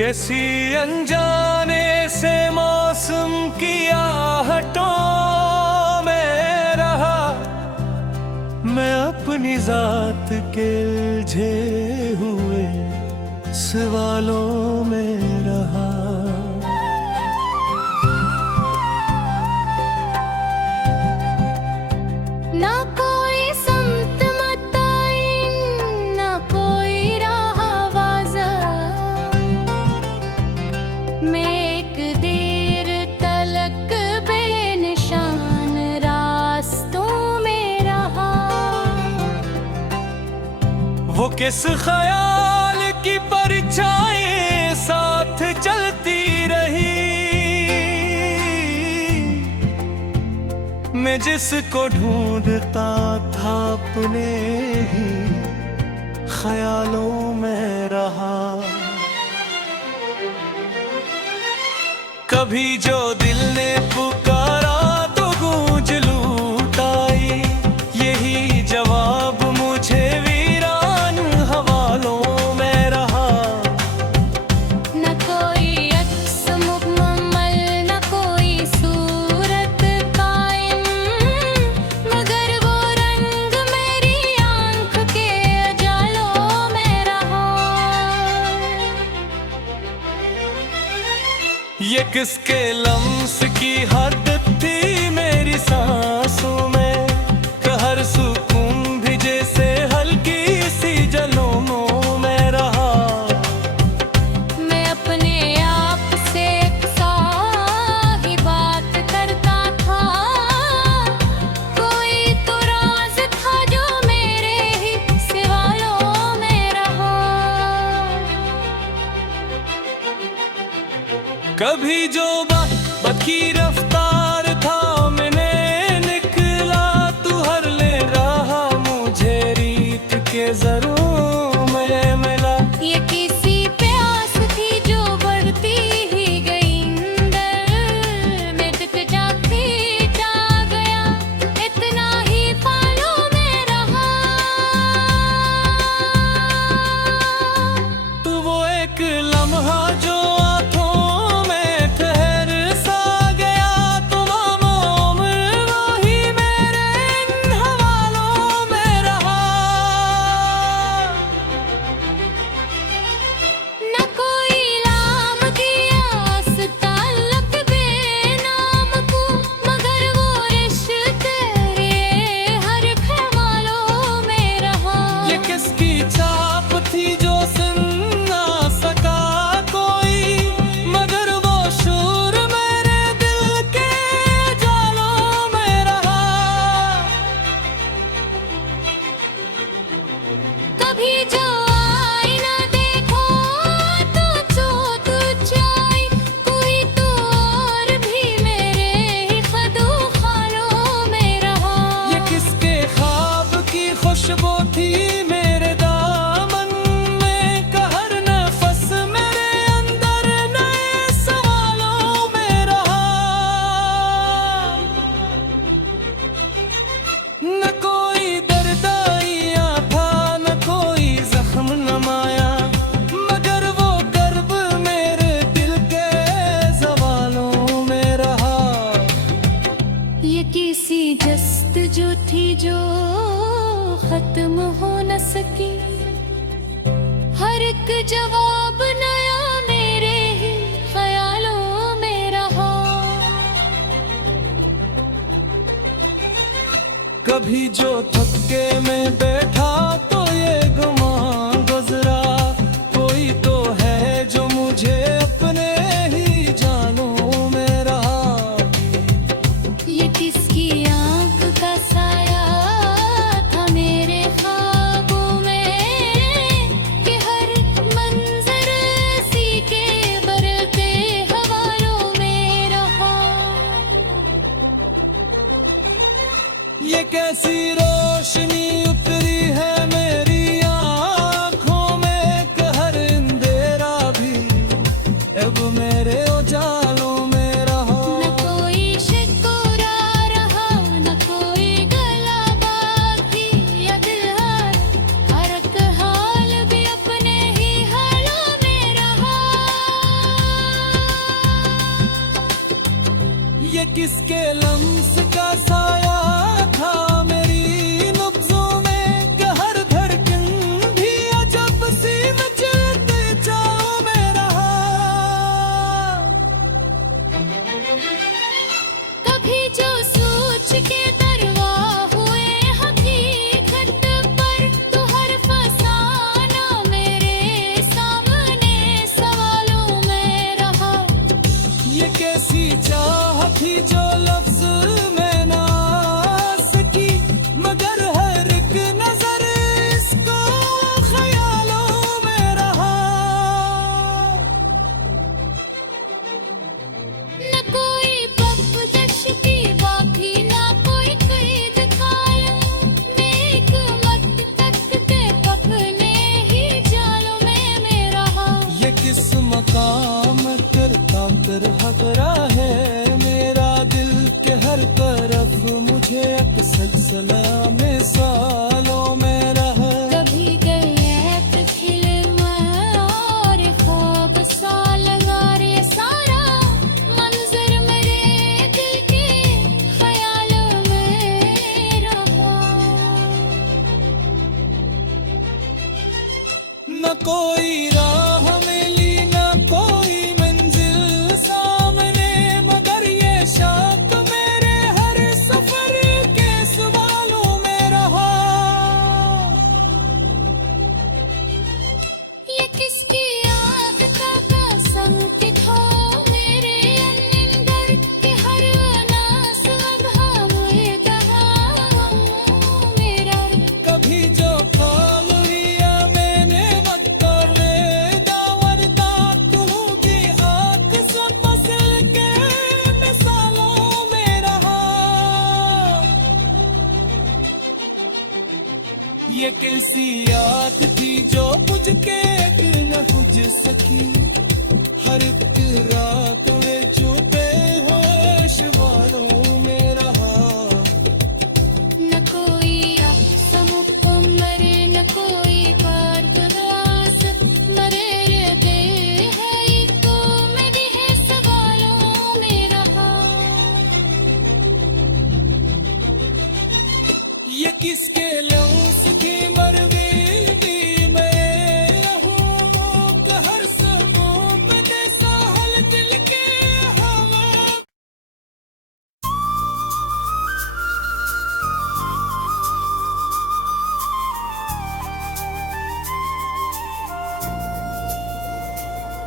कैसी अनजाने से मौसम की आहटों में रहा, मैं अपनी जात के उलझे हुए सवालों में रहा। ना कोई समत मताइन, ना कोई राह वाज़ह, मैं एक देर तलक बेनिशान रास्तों में रहा। वो किस ख्याल की परछाई साथ चलती रही, मैं जिसको ढूंढता था अपने ही ख्यालों में रहा। कभी जो दिल ने पुकारा तो गूंज लूट आई, यही जवाब मुझे वीरान हवालों में रहा। न कोई अक्स मुकम्मल, न कोई सूरत कायम, मगर वो रंग मेरी आंख के उजालों में रहा। ये किसके लम्स की हद थी मेरी सांसों में, हर सुकून भी जैसे हल्की सी जलों में रहा। मैं अपने आप से सा ही बात करता था, कोई तो राज था जो मेरे ही सवालों में रहा। कभी जो बकी रफ्तार था मैंने निकला, तू हर ले रहा मुझे रीत के जरूर में मिला। ये किसी प्यास थी जो बढ़ती ही गई अंदर, मैं तक जाती जा गया, इतना ही पालों में रहा। तू वो एक लम्हा जो आंखों में ठहर सा गया, तमाम उम्र वही मेरे इन हवालों में रहा। न कोई लाम कियास ताल्लुक बेनाम को, मगर वो रिश्ते हर ख्यालों में रहा। ये किसकी छाप थी जो सुन ना सका कोई, मगर वो शूर मेरे दिल के जालों में रहा। कभी जो आई न देखो तो चोट जाए, कोई तो और भी मेरे ही खदो खालों में रहा। ये किसके ख्वाब की खुशबू थी मेरे दामन में, हर नफस मेरे अंदर नए सवालों में रहा। न कोई दर्द आया था, न कोई जख्म नमाया, मगर वो कर्ब मेरे दिल के सवालों में रहा। ये किसी जस्तजू थी जो खत्म हो न सकी, हर एक जवाब नया मेरे ही ख्यालों में रहा। कभी जो थके में बैठा तो ये गुमान गुजरा, कोई तो है जो मुझे अपने ही जानों में रहा। ये किसकी आंख का साया था मेरे ख्वाबों में, कि हर मंजर सी के बरते हवालों में रहा। ये कैसी रोशनी उतरी है मेरी आँखों में, हर अंधेरा भी अब मेरे उजालों में रहा। न कोई शिकवा रहा, न कोई गला बाकी, या दिल हर एक हाल भी अपने ही हालों में रहा। किसके लम्स का साया था मेरी नब्जों में कि हर धड़कन भी अजब सी मचलते जाओ में रहा। कभी जो सोच के दरवा हुए हकीकत पर, तो हर फसाना मेरे सामने सवालों में रहा। ये कैसी चाह थी जो लफ्ज में ना आ सकी, मगर हर एक नजर इसको ख्यालों में रहा। न कोई बख्शिश की बाकी, ना कोई कैद कायम, नेक मत तकते अपने ही जालों में रहा। ये किस मकाम करता कर खतरा है मेरा दिल के हर तरफ मुझे एक सलसला में सालों में रहा। कभी गए खिले और ख्वाब सा लगा रे सारा मंजर मेरे दिल के ख्यालों में रहा। न कोई राह मिली न कोई मंजिल सामने, मगर ये शक मेरे हर सफर के सवालों में रहा। ये किसकी याद का कसम कि खो मेरे अंदर, कि हर नास वगह में दहा मेरा। कभी जो ख्वाब लिया मैंने वक्त दावरता कहूँगी आँख से मसल के मिसालों में रहा। ये कैसी याद थी जो बुझ के फिर न बुझ सकी, हर एक रात में जो बेहोश वालों में रहा। न कोई मुकम्मल, न कोई कारगदास मरे रहते है तो मेरी है सवालों में रहा। ये किसके लम्स की मरवी मैं रहूं कि हर सबूत दे साहल दिल के हवा।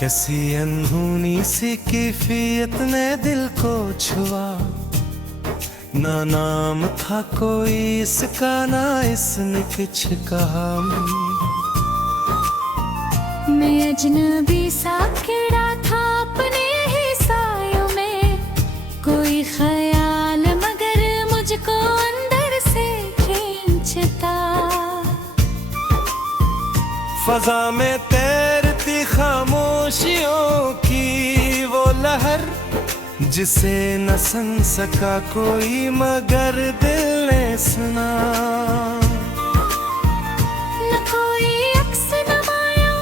कैसी अनहोनी सी कैफियत ने दिल को छुआ, ना नाम था कोई इसका ना इसने कुछ कहा। मैं अजनबी सा खिड़ा था अपने ही सायों में, कोई ख्याल मगर मुझको अंदर से खींचता। फजा में तैरती खामोशियों की वो लहर, जिसे न सुन सका कोई मगर दिल ने सुना। न कोई अक्स नमाया,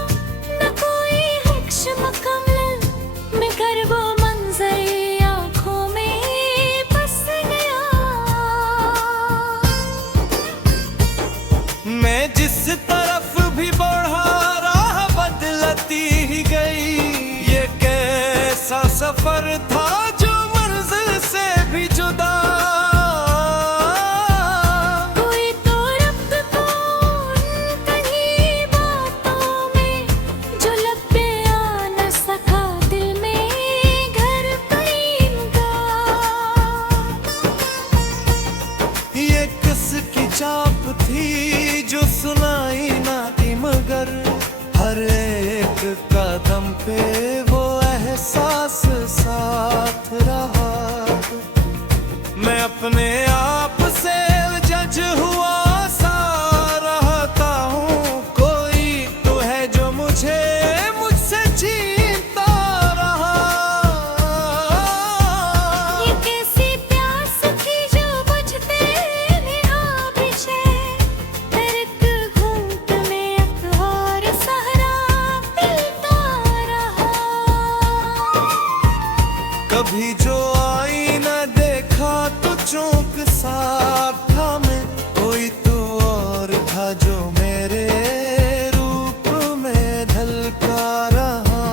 न कोई हक्श मुकम्मल, मगर वो मंजर आँखों में बस गया। मैं जिस तरफ भी बढ़ा राह बदलती ही गई, ये कैसा सफर था जो मंजिल से भी जुदा। कोई तो रब को कहीं बातों में, जो लब पे आ न सका दिल में घर करींगा। ये किसकी चाप थी जो सुनाई ना दी, मगर हर एक कदम पे वो एहसास साथ रहा। मैं अपने आप से जज हुआ सा रहता हूँ, कोई तो है जो मुझे मुझसे छीनता रहा। ये कैसी प्यास थी जो बुझते भी आ बिछे, तरक घूंट में अखबार सहरा पिलता रहा। कभी जो आईना देखा तो चौंक सा था मैं, कोई तो और था जो मेरे रूप में ढलका रहा।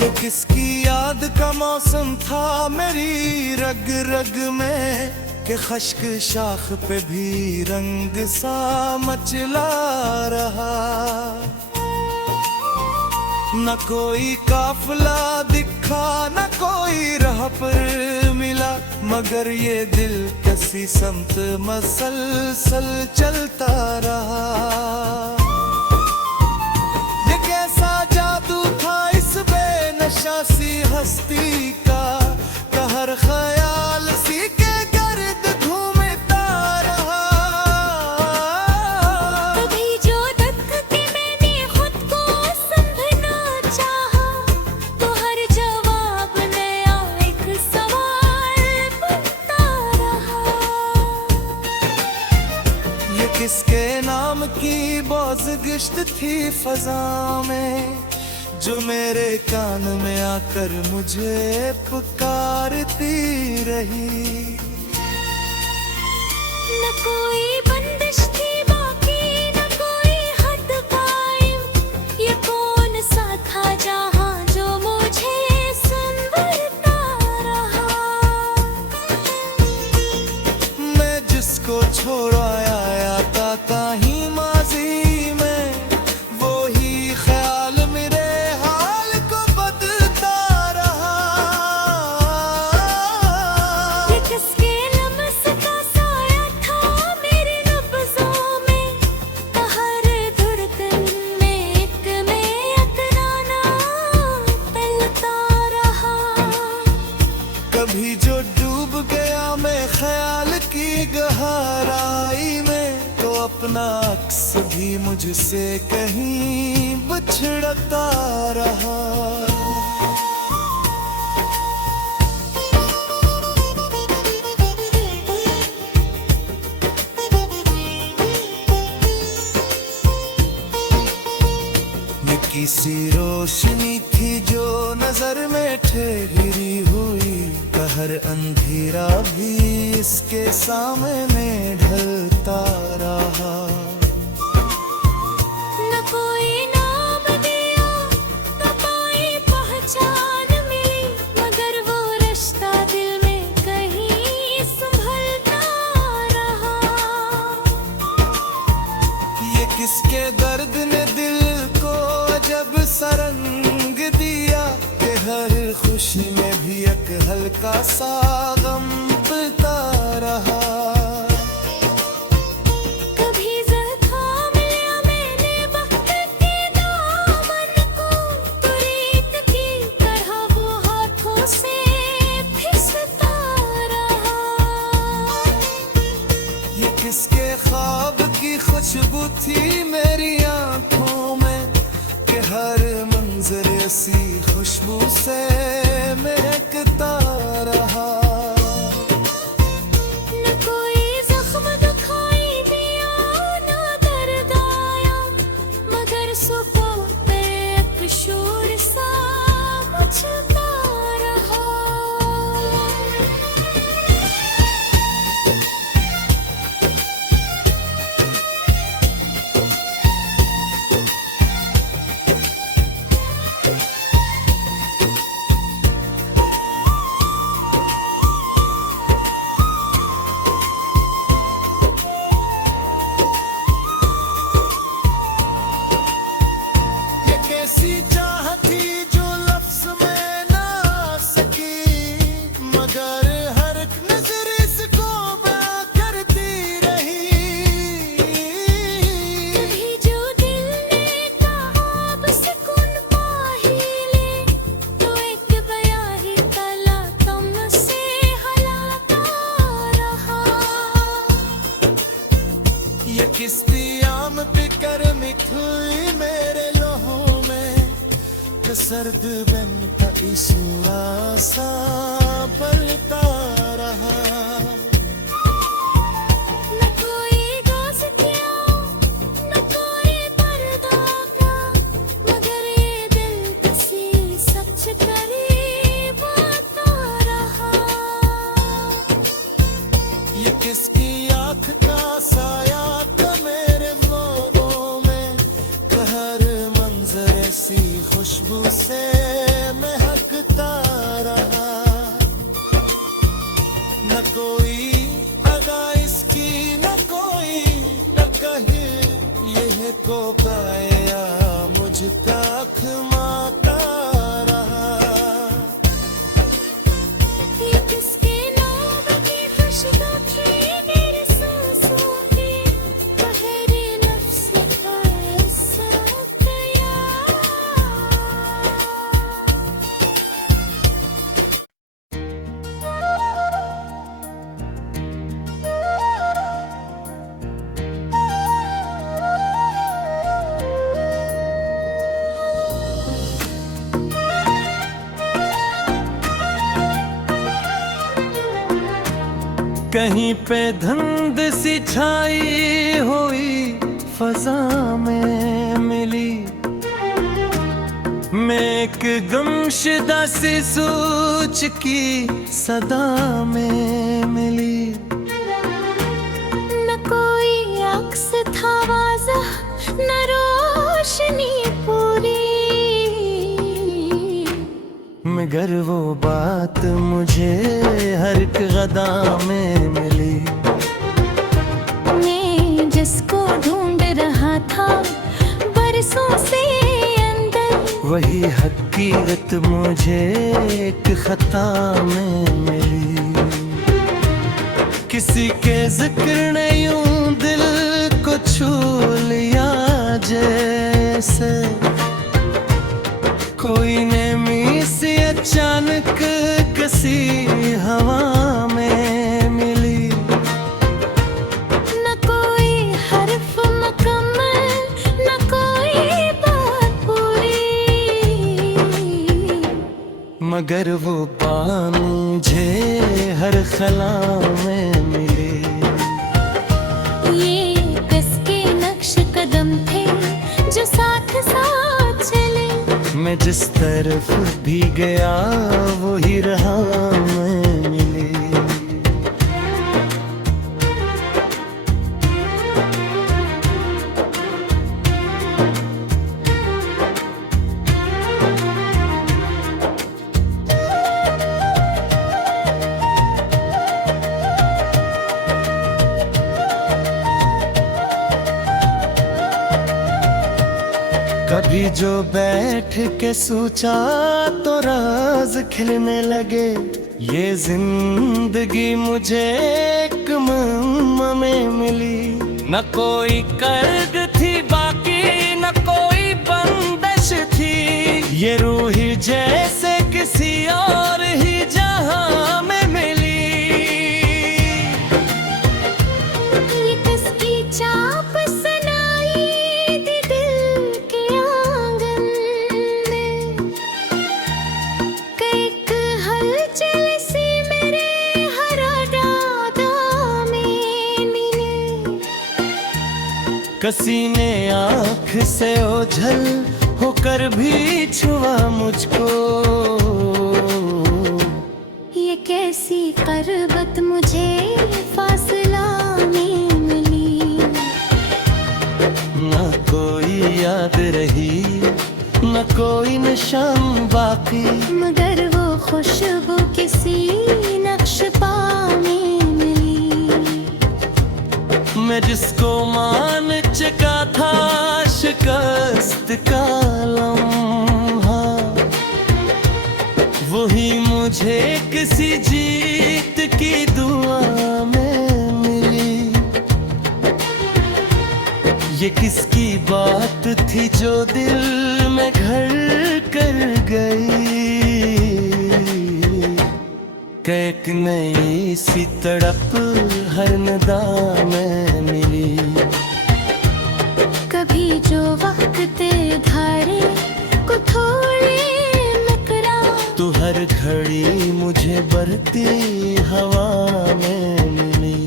ये किसकी याद का मौसम था मेरी रग रग में, कि खश्क शाख पे भी रंग सा मचला रहा। न कोई काफिला दिखा न कोई राह पर मिला, मगर ये दिल किसी समत मसलसल चलता रहा। ये कैसा जादू था इस बेनशा सी हस्ती का, हर ख्याल सी के गर्द घूमता रहा। कभी जो तक के मैंने खुद को समझना चाहा, तो हर जवाब नया एक सवाल बनता रहा। ये किसके नाम की बौज़गिश्त थी फजा में, जो मेरे कान में आकर मुझे पुकारती रही। न कोई बंदिश थी बाकी न कोई हद कायम, ये कौन सा था जहां जो मुझे संभलता रहा। मैं जिसको छोड़ आया था कहीं माजी में, वो ही ख्याल मेरे हाल को बदलता रहा। ये किसके लम्स का साया था मेरे नब्ज़ों में, हर धड़कन में एक तराना पलता रहा। कभी जो डूब गया मैं ख्याल की गहराई में, तो अपना अक्स भी मुझसे कहीं बिछड़ता रहा। ये किसी रोशनी थी जो नजर में ठहरी हुई, हर अंधेरा भी इसके सामने ढलता रहा। न कोई नाम दिया न कोई पहचान मिली, मगर वो रिश्ता दिल में कहीं संभलता रहा। ये किसके दर्द ने दिल को जब सरंग दिया, कि हर खुशी में भी एक हल्का सा गम पिता रहा। कभी ज़ख्म लिया मैंने वक्त के दामन को, तो रेत की तरह वो हाथों से फिसलता रहा। ये किसके ख्वाब की खुशबू थी मेरी आंखों में, कि हर मंजर ऐसी खुशबू से महकता रहा। न कोई ज़ख्म दुखाई दिया न दर्द आया, मगर सुबह पे एक शोर सा मचता रहा। ये कैसी चाहत थी जो लफ्ज में ना आ सकी, मगर हर एक नजर इसको बयां करती रही। कभी जो दिल ने कहा बस सुकून पा ही ले, तो एक बयां ही तला कम से हलाता रहा। ये किसकी आम पे करमित हुई मेरे लहू में, कि सर्द बन का इसूआ सा पलता रहा। न कोई दोस्तियाँ न कोई पर्दा का, मगर ये दिल किसी सच करीब आता कहीं पे धुंध सी छाई हुई फजा में मिली, मैं एक गुमशुदा सी सोच की सदा में मिली। न कोई अक्स था वाज़ह, न रोशनी पूरी, मगर वो बात मुझे हर एक गदा में मिली। मैं जिसको ढूंढ रहा था बरसों से अंदर, वही हकीकत मुझे एक खता में मिली। किसी के जिक्र ने यूं दिल को छू लिया जैसे, कोई नेमी सी अचानक किसी हवा में मिली। न कोई हर्फ मुकम्मल, न कोई बात पूरी, मगर वो बात मुझे हर खला में मिली। ये किसके नक्श कदम थे जो साथ साथ चले, मैं जिस तरफ भी गया वो ही रहा मैं मिली। कभी जो बैठ के सोचा तो राज खिलने लगे, ये जिंदगी मुझे एक मम्मा में मिली। न कोई कर्ज थी बाकी, न कोई बंदिश थी, ये रूह जैसे किसी और ही जहां में मिली। ये किसकी चाप सुनाई थी दिल के आंगन में, कईक हलचल सी मेरे हर अदा में मिली। किसी ने आँख से ओझल होकर भी छुआ मुझको, ये कैसी करबत मुझे फासला में मिली। न कोई याद रही, न कोई निशान बाकी, मगर वो खुशबू किसी नक्श पा में मिली। मैं जिसको मान चुका था शिकस्त का लम्हा, वही मुझे किसी जीत की दुआ में मिली। ये किसकी बात थी जो दिल में घर कर गई, एक नई सी तड़प हर नदा में मिली। कभी जो वक्त तेरे धारे को थोड़े नकरा, तू हर घड़ी मुझे बरती हवा में मिली।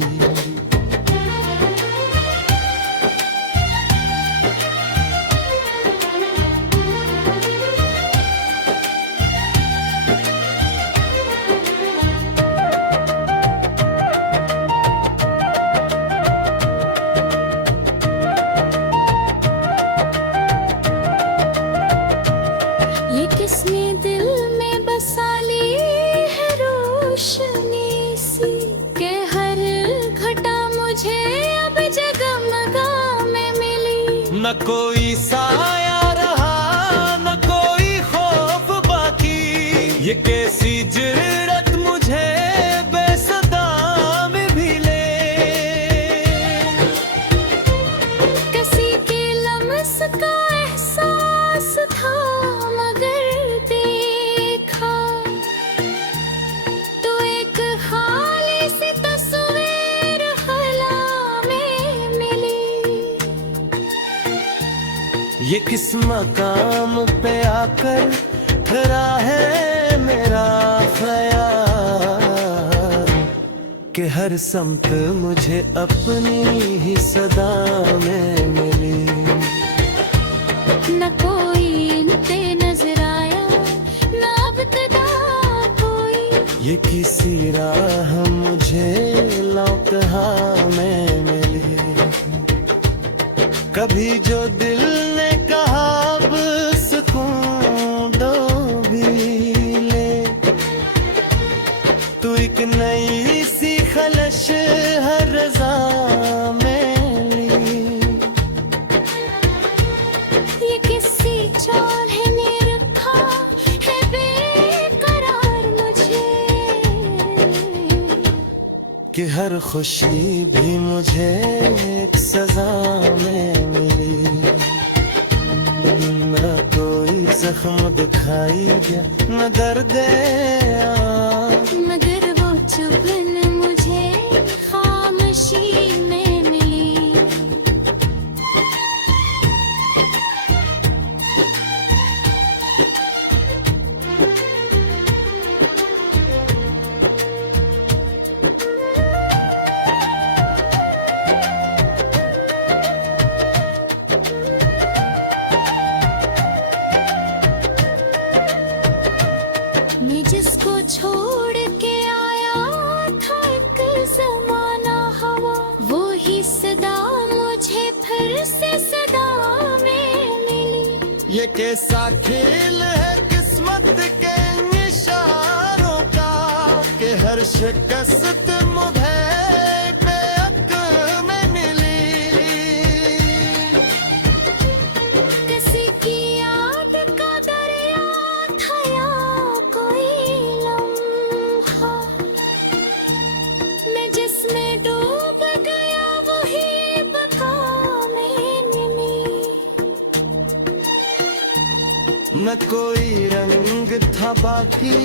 ये किसने दिल में बसा ली है रोशनी सी, के हर घटा मुझे अब जगमगा में मिली। न कोई साया रहा, न कोई खौफ बाकी, ये कैसी जुर्रत मुझे बेसदा में भी ले। किसी के लम्स का एहसास था मगर देखा, तो एक खाली सी तस्वीर खला में मिली। ये किस मकाम पे आकर ठहरा है मेरा ख्याल, कि हर समत मुझे अपनी ही सदा में मिली। न कोई इनते नजर आया न अब तदा कोई, ये किसी राह मुझे लौकहा में मिली। कभी जो दिल ने कहा अब सुकून दो भी ले, तू एक नई सी खलश हर रज़ा में ली। ये किसी चौल्हे ने रखा है बेकरार मुझे, कि हर खुशी भी मुझे एक सजा में मिली। न कोई जख्म दिखाई गया न दर्द मगर वो चुभन मुझे खामोशी में मिली। मैं जिसको छोड़ के आया था एक जमाना हवा, वो ही सदा मुझे फिर से सदा में मिली। ये कैसा खेल है किस्मत के इशारों का, कि हर शिकस्त मुझे बेअक में मिली। किसी की याद का दरिया था या कोई लम्हा, मैं जिसमें डूब गया वही बका में निमी। न कोई रंग था बाकी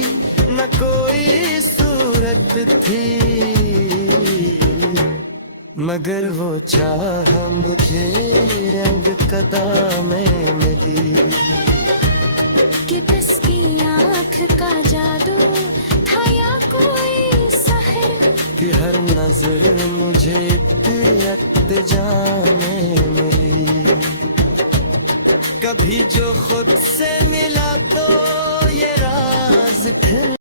न कोई सूरत थी, मगर वो चाह मुझे रंग कदा में मिली। कि बस की आँख का जादू था या कोई सहर, कि हर नजर मुझे इत्तेजा में मिली। कभी जो खुद से मिला